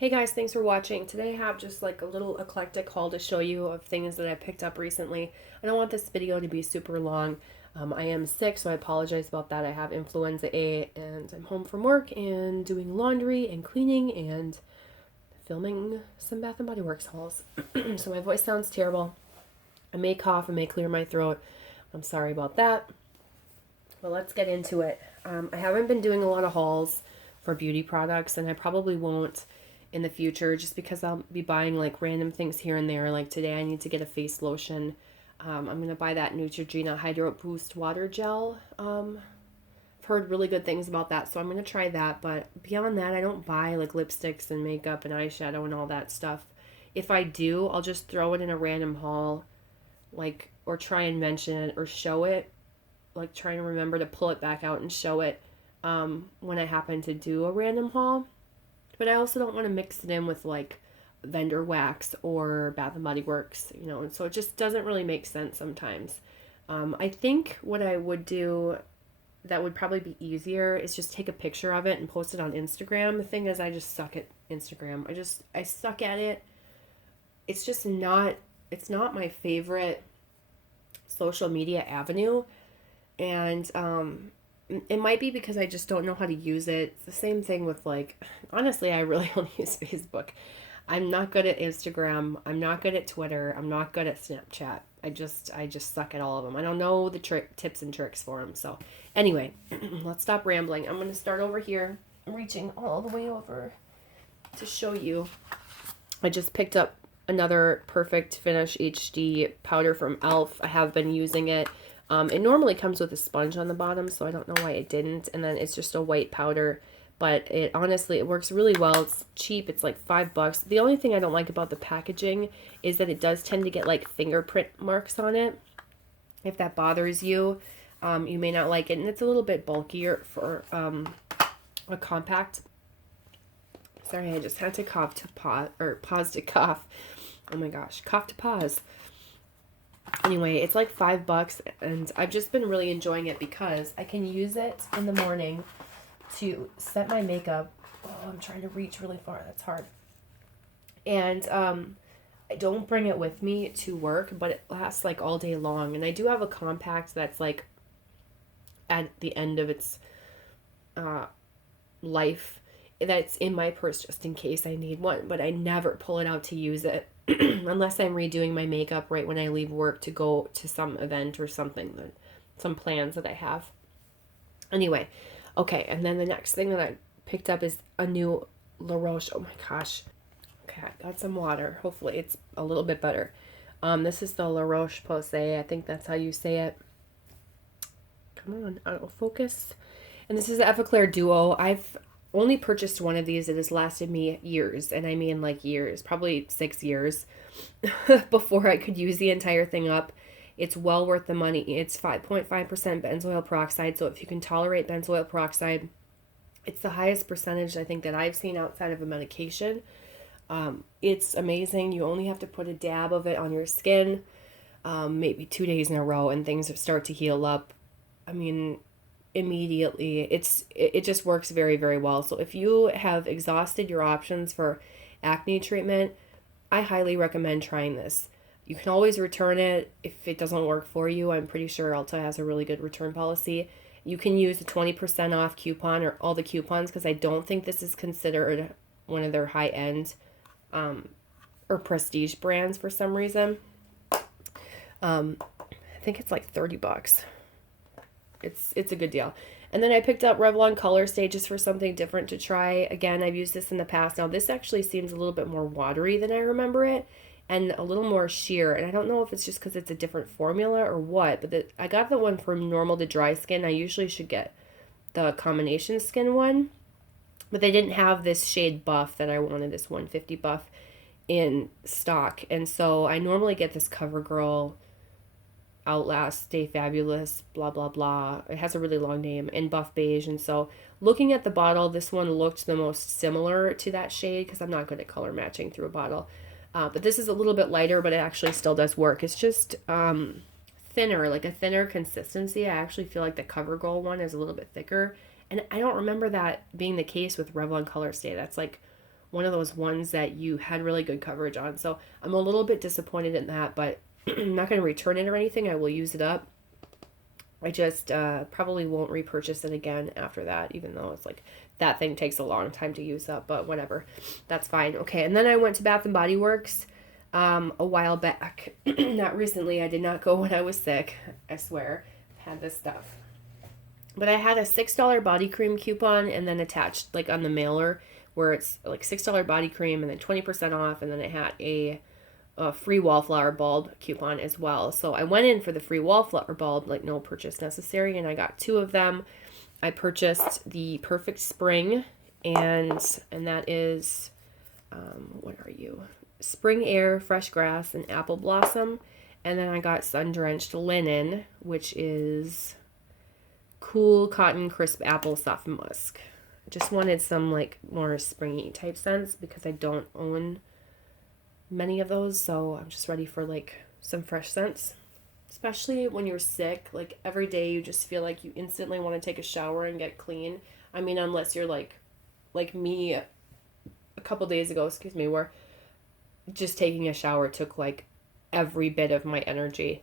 Hey guys, thanks for watching. Today I have just like a little eclectic haul to show you of things that I picked up recently. I don't want this video to be super long. I am sick, so I apologize about that. I have influenza A and I'm home from work and doing laundry and cleaning and filming some Bath and Body Works hauls. So my voice sounds terrible. I may cough, I may clear my throat. I'm sorry about that. But let's get into it. I haven't been doing a lot of hauls for beauty products, and I probably won't in the future just because I'll be buying like random things here and there. Like today I need to get a face lotion. I'm going to buy that Neutrogena Hydro Boost Water Gel. I've heard really good things about that, so I'm going to try that. But beyond that, I don't buy like lipsticks and makeup and eyeshadow and all that stuff. If I do, I'll just throw it in a random haul, like, or try and mention it or show it, like trying to remember to pull it back out and show it when I happen to do a random haul. But I also don't want to mix it in with like vendor wax or Bath and Body Works, and so it just doesn't really make sense sometimes. I think what I would do that would probably be easier is just take a picture of it and post it on Instagram. The thing is, I just suck at Instagram. I suck at it. It's just not, it's not my favorite social media avenue. And it might be because I just don't know how to use it. It's the same thing with like, honestly, I really only use Facebook. I'm not good at Instagram. I'm not good at Twitter. I'm not good at Snapchat. I just suck at all of them. I don't know the tips and tricks for them. So anyway, let's stop rambling. I'm going to start over here. I'm reaching all the way over to show you. I just picked up another Perfect Finish HD powder from e.l.f. I have been using it. It normally comes with a sponge on the bottom, so I don't know why it didn't. And then it's just a white powder, but it honestly, it works really well. It's cheap. It's like $5. The only thing I don't like about the packaging is that it does tend to get like fingerprint marks on it. If that bothers you, you may not like it. And it's a little bit bulkier for a compact. Sorry, I just had to cough to pause to cough. Oh my gosh, cough to pause. Anyway, it's like $5, and I've just been really enjoying it because I can use it in the morning to set my makeup. Oh, I'm trying to reach really far. That's hard. And I don't bring it with me to work, but it lasts like all day long. And I do have a compact that's like at the end of its life that's in my purse just in case I need one, but I never pull it out to use it unless I'm redoing my makeup right when I leave work to go to some event or something, some plans that I have. Anyway, okay, and then the next thing that I picked up is a new La Roche. Oh my gosh. Okay, I got some water. Hopefully it's a little bit better. This is the La Roche Posay. I think that's how you say it. Come on, focus. And this is the Effaclar Duo. I've only purchased one of these. It has lasted me years, and I mean like years, probably 6 years before I could use the entire thing up. It's well worth the money. It's 5.5% benzoyl peroxide, so if you can tolerate benzoyl peroxide, it's the highest percentage I think that I've seen outside of a medication. It's amazing. You only have to put a dab of it on your skin, maybe 2 days in a row, and things start to heal up. I mean, immediately. It just works very, very well. So if you have exhausted your options for acne treatment, I highly recommend trying this. You can always return it if it doesn't work for you. I'm pretty sure Ulta has a really good return policy. You can use the 20% off coupon or all the coupons because I don't think this is considered one of their high-end or prestige brands for some reason. I think it's like $30. It's a good deal. And then I picked up Revlon Color Stages for something different to try. Again, I've used this in the past. Now, this actually seems a little bit more watery than I remember it and a little more sheer. And I don't know if it's just because it's a different formula or what, but I got the one from normal to dry skin. I usually should get the combination skin one, but they didn't have this shade buff that I wanted, this 150 buff in stock. And so I normally get this CoverGirl Outlast, Stay Fabulous, blah, blah, blah. It has a really long name, in buff beige. And so looking at the bottle, this one looked the most similar to that shade because I'm not good at color matching through a bottle. But this is a little bit lighter, but it actually still does work. It's just thinner, like a thinner consistency. I actually feel like the CoverGirl one is a little bit thicker. And I don't remember that being the case with Revlon Color Stay. That's like one of those ones that you had really good coverage on. So I'm a little bit disappointed in that, but I'm not going to return it or anything. I will use it up. I just probably won't repurchase it again after that, even though it's like that thing takes a long time to use up, but whatever. That's fine. Okay, and then I went to Bath and Body Works a while back. Not recently. I did not go when I was sick. I swear. I had this stuff. But I had a $6 body cream coupon and then attached like on the mailer where it's like $6 body cream and then 20% off, and then it had a free wallflower bulb coupon as well. So I went in for the free wallflower bulb, like no purchase necessary, and I got 2 of them. I purchased the Perfect Spring, and that is, what are you? Spring Air, Fresh Grass, and Apple Blossom. And then I got Sun Drenched Linen, which is Cool Cotton Crisp Apple Soft Musk. Just wanted some like more springy type scents because I don't own many of those, so I'm just ready for like some fresh scents. Especially when you're sick, like every day you just feel like you instantly want to take a shower and get clean. I mean, unless you're like me a couple days ago, where just taking a shower took like every bit of my energy.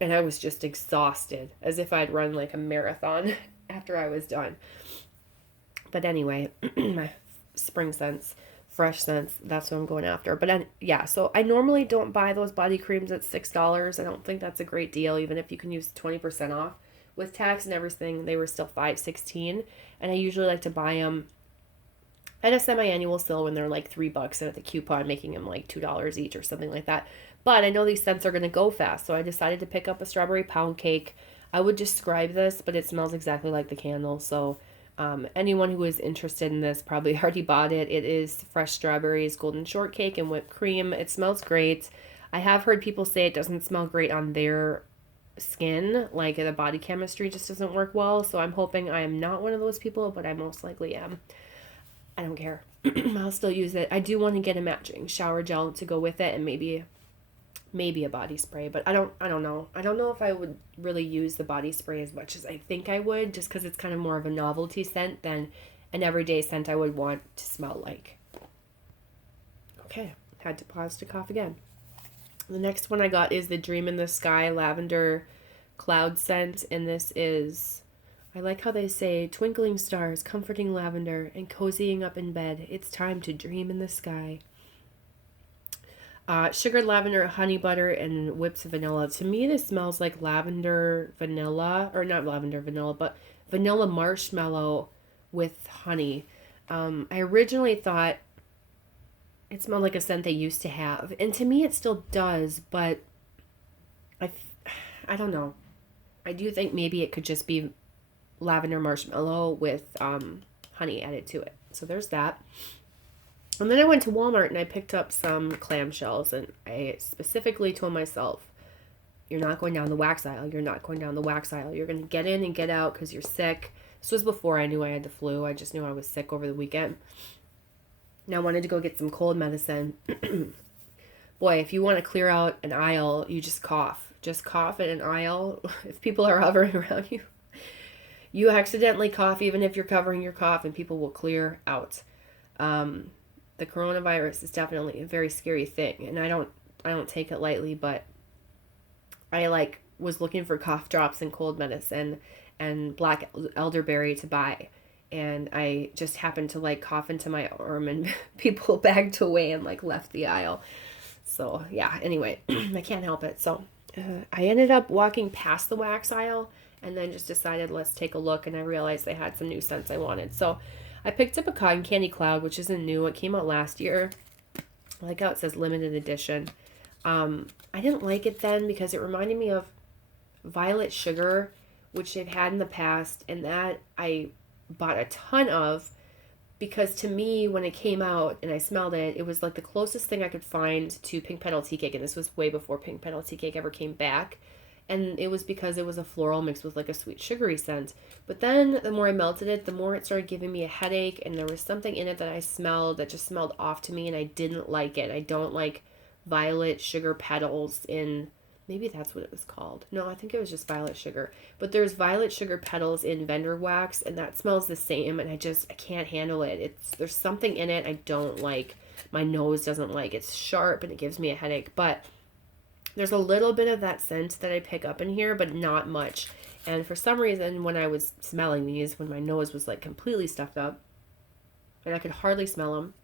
And I was just exhausted, as if I'd run like a marathon after I was done. But anyway, my spring scents, fresh scents, that's what I'm going after. But yeah, so I normally don't buy those body creams at $6. I don't think that's a great deal, even if you can use 20% off. With tax and everything, they were still $5.16. And I usually like to buy them at a semi-annual sale when they're like $3 and at the coupon, making them like $2 each or something like that. But I know these scents are going to go fast, so I decided to pick up a strawberry pound cake. I would describe this, but it smells exactly like the candle, so anyone who is interested in this probably already bought it. It is fresh strawberries, golden shortcake, and whipped cream. It smells great. I have heard people say it doesn't smell great on their skin, like the body chemistry just doesn't work well, so I'm hoping I am not one of those people, but I most likely am. I don't care. I'll still use it. I do want to get a matching shower gel to go with it, and maybe a body spray, but I don't know. I don't know if I would really use the body spray as much as I think I would, just because it's kind of more of a novelty scent than an everyday scent I would want to smell like. Okay, had to pause to cough again. The next one I got is the Dream in the Sky Lavender Cloud Scent, and this is, I like how they say, twinkling stars, comforting lavender, and cozying up in bed. It's time to dream in the sky. Sugared lavender, honey butter, and whipped vanilla. To me, this smells like lavender vanilla, or not lavender vanilla, but vanilla marshmallow with honey. I originally thought it smelled like a scent they used to have, and to me it still does, but I don't know. I do think maybe it could just be lavender marshmallow with honey added to it. So there's that. And then I went to Walmart and I picked up some clamshells, and I specifically told myself, you're not going down the wax aisle. You're not going down the wax aisle. You're going to get in and get out because you're sick. This was before I knew I had the flu. I just knew I was sick over the weekend. Now I wanted to go get some cold medicine. Boy, if you want to clear out an aisle, you just cough. Just cough in an aisle. If people are hovering around you, you accidentally cough even if you're covering your cough, and people will clear out. The coronavirus is definitely a very scary thing, and I don't take it lightly, but I was looking for cough drops and cold medicine and black elderberry to buy, and I just happened to cough into my arm, and people backed away and left the aisle. So yeah, anyway, I can't help it. So I ended up walking past the wax aisle and then just decided, let's take a look, and I realized they had some new scents I wanted. So I picked up a Cotton Candy Cloud, which isn't new. It came out last year. I like how it says limited edition. I didn't like it then because it reminded me of Violet Sugar, which they've had in the past, and that I bought a ton of because to me, when it came out and I smelled it, it was like the closest thing I could find to Pink Petal Tea Cake, and this was way before Pink Petal Tea Cake ever came back. And it was because it was a floral mixed with a sweet sugary scent. But then the more I melted it, the more it started giving me a headache, and there was something in it that I smelled that just smelled off to me, and I didn't like it. I don't like violet sugar petals in Maybe that's what it was called. No, I think it was just violet sugar. But there's violet sugar petals in vendor wax, and that smells the same, and I can't handle it. There's something in it I don't like. My nose doesn't like. It's sharp and it gives me a headache, but there's a little bit of that scent that I pick up in here, but not much. And for some reason, when I was smelling these, when my nose was like completely stuffed up and I could hardly smell them,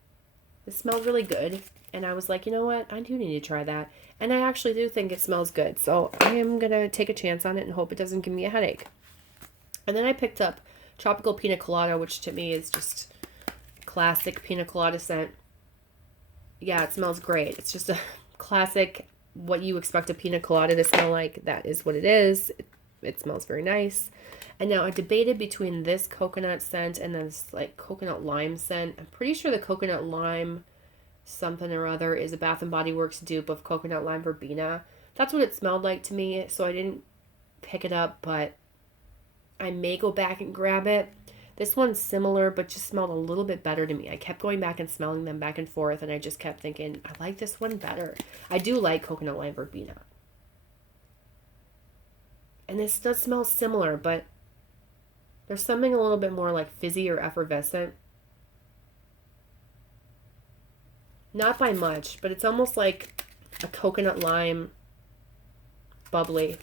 it smelled really good. And I was like, you know what? I do need to try that. And I actually do think it smells good. So I am going to take a chance on it and hope it doesn't give me a headache. And then I picked up Tropical Pina Colada, which to me is just classic pina colada scent. Yeah, it smells great. It's just a classic, what you expect a pina colada to smell like. That is what it is. It smells very nice. And now I debated between this coconut scent and this like coconut lime scent. I'm pretty sure the coconut lime something or other is a Bath and Body Works dupe of coconut lime verbena. That's what it smelled like to me, so I didn't pick it up, but I may go back and grab it. This one's similar, but just smelled a little bit better to me. I kept going back and smelling them back and forth, and I just kept thinking, I like this one better. I do like coconut lime verbena. And this does smell similar, but there's something a little bit more like fizzy or effervescent. Not by much, but it's almost like a coconut lime bubbly.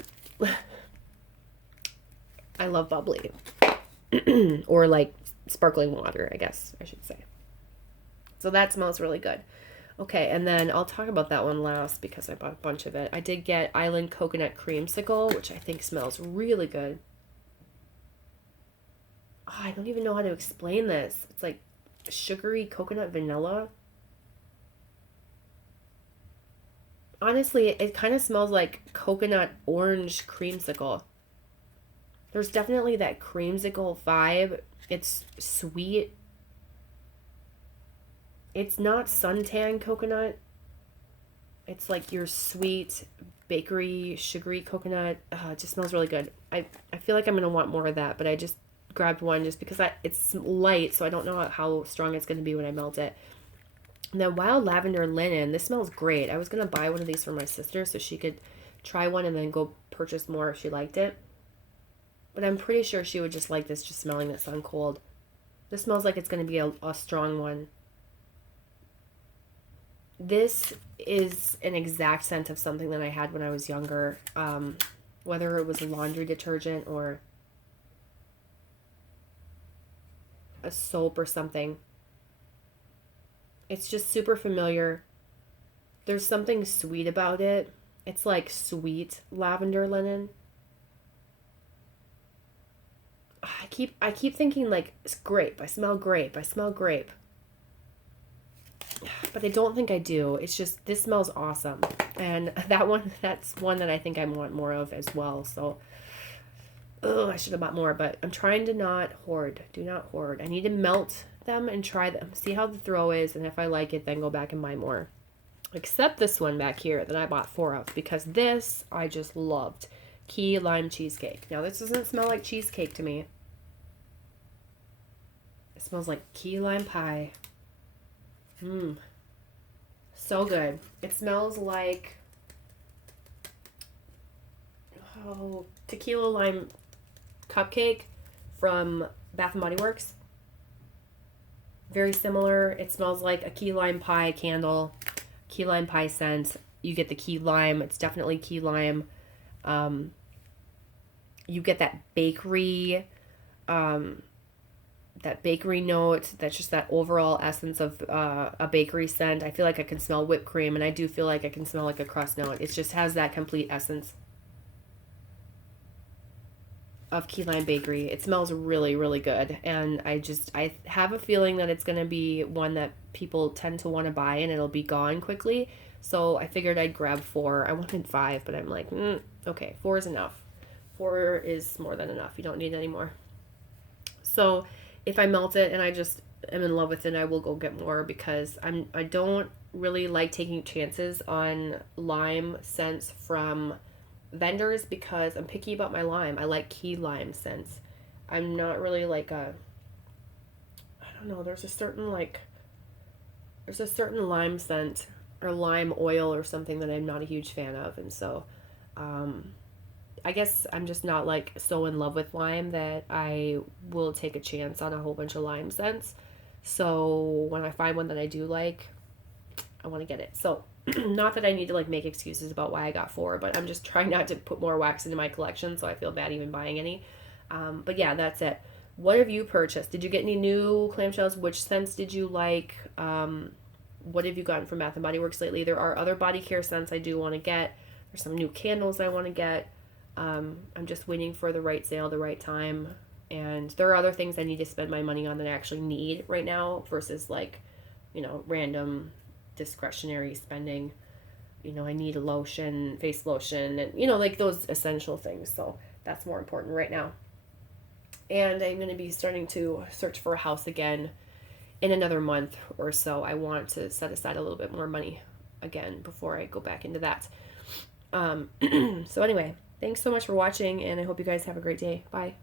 I love bubbly. Or like sparkling water, I guess I should say. So that smells really good. Okay, and then I'll talk about that one last because I bought a bunch of it. I did get Island Coconut Creamsicle, which I think smells really good. Oh, I don't even know how to explain this. It's like sugary coconut vanilla. Honestly, it kind of smells like coconut orange creamsicle. There's definitely that creamsicle vibe. It's sweet. It's not suntan coconut. It's like your sweet, bakery, sugary coconut. It just smells really good. I feel like I'm going to want more of that, but I just grabbed one just because it's light, so I don't know how strong it's going to be when I melt it. And then Wild Lavender Linen. This smells great. I was going to buy one of these for my sister so she could try one and then go purchase more if she liked it. But I'm pretty sure she would just like this, just smelling this on cold. This smells like it's going to be a strong one. This is an exact scent of something that I had when I was younger. Whether it was a laundry detergent or a soap or something. It's just super familiar. There's something sweet about it. It's like sweet lavender linen. I keep thinking like it's grape. I smell grape. I smell grape. But I don't think I do. It's just this smells awesome. And that's one that I think I want more of as well. So I should have bought more, but I'm trying to not hoard. Do not hoard. I need to melt them and try them. See how the throw is, and if I like it, then go back and buy more. Except this one back here that I bought 4 of, because this I just loved. Key Lime Cheesecake. Now this doesn't smell like cheesecake to me. It smells like key lime pie. So good. It smells like tequila lime cupcake from Bath and Body Works. Very similar. It smells like a key lime pie candle, key lime pie scent. You get the key lime. It's definitely key lime. You get that bakery note. That's just that overall essence of a bakery scent. I feel like I can smell whipped cream, and I do feel like I can smell like a crust note. It just has that complete essence of key lime bakery. It smells really, really good, and I have a feeling that it's going to be one that people tend to want to buy, and it'll be gone quickly. So I figured I'd grab 4. I wanted 5, but I'm like, okay, 4 is enough. 4 is more than enough. You don't need any more. So if I melt it and I just am in love with it, I will go get more, because I don't really like taking chances on lime scents from vendors because I'm picky about my lime. I like key lime scents. I'm not really like I don't know, there's a certain lime scent or lime oil or something that I'm not a huge fan of, and so I guess I'm just not like so in love with lime that I will take a chance on a whole bunch of lime scents. So when I find one that I do like, I want to get it. So not that I need to like make excuses about why I got 4, but I'm just trying not to put more wax into my collection, so I feel bad even buying any. But yeah, that's it. What have you purchased? Did you get any new clamshells? Which scents did you like? What have you gotten from Bath and Body Works lately? There are other body care scents I do want to get. There's some new candles I want to get. I'm just waiting for the right sale, the right time. And there are other things I need to spend my money on that I actually need right now versus like, random discretionary spending. I need a lotion, face lotion, and, like those essential things. So that's more important right now. And I'm going to be starting to search for a house again in another month or so. I want to set aside a little bit more money again before I go back into that. So anyway, thanks so much for watching, and I hope you guys have a great day. Bye.